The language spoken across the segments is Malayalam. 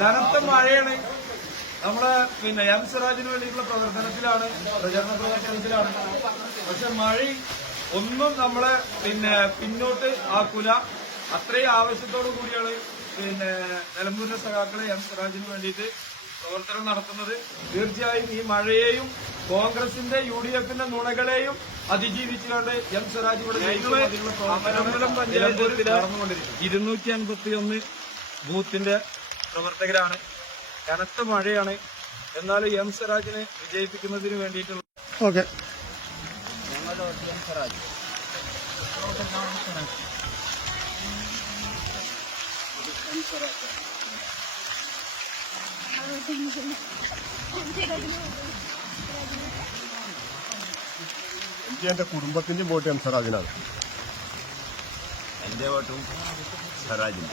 കനത്ത മഴയാണ്. നമ്മള് എം സിറാജിന് വേണ്ടിയിട്ടുള്ള പ്രവർത്തനത്തിലാണ്, പ്രചരണ പ്രവർത്തനത്തിലാണ്. പക്ഷെ മഴ ഒന്നും നമ്മളെ പിന്നോട്ട് ആക്കൂല. അത്രയും ആവശ്യത്തോടു കൂടിയാണ് നിലമ്പൂരിലെ സഖാക്കളെ എം സിറാജിന് വേണ്ടിയിട്ട് പ്രവർത്തനം നടത്തുന്നത്. തീർച്ചയായും ഈ മഴയെയും കോൺഗ്രസിന്റെ UDFന്റെ നുണകളെയും അതിജീവിച്ചുകൊണ്ട് എം സിറാജ് ഇവിടെ അമരമ്പലം പഞ്ചായത്തിൽ 251 ബൂത്തിന്റെ പ്രവർത്തകരാണ്. കനത്ത മഴയാണ്. എന്നാലും എം സിറാജിനെ വിജയിപ്പിക്കുന്നതിന് വേണ്ടിയിട്ടുള്ള ഞങ്ങളുടെ എം സിറാജ് എന്റെ കുടുംബത്തിന്റെ വോട്ട് എം സിറാജിനാണ്. എന്റെ വോട്ടും സിറാജിന്.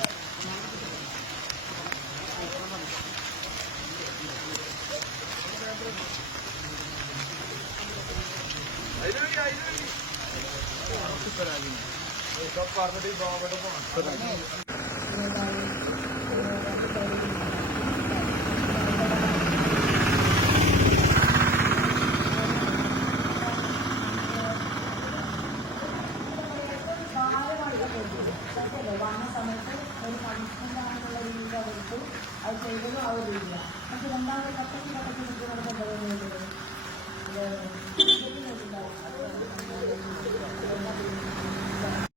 വന്ന സമയത്ത് ഒരു പണിഷ്മെന്റാണെന്നുള്ള രീതിയിൽ അവർക്ക് അത് ചെയ്തതും ആ ഒരു രീതിയില്ല. പക്ഷെ രണ്ടാമത് കട്ടക്ക് നടക്കുന്നത്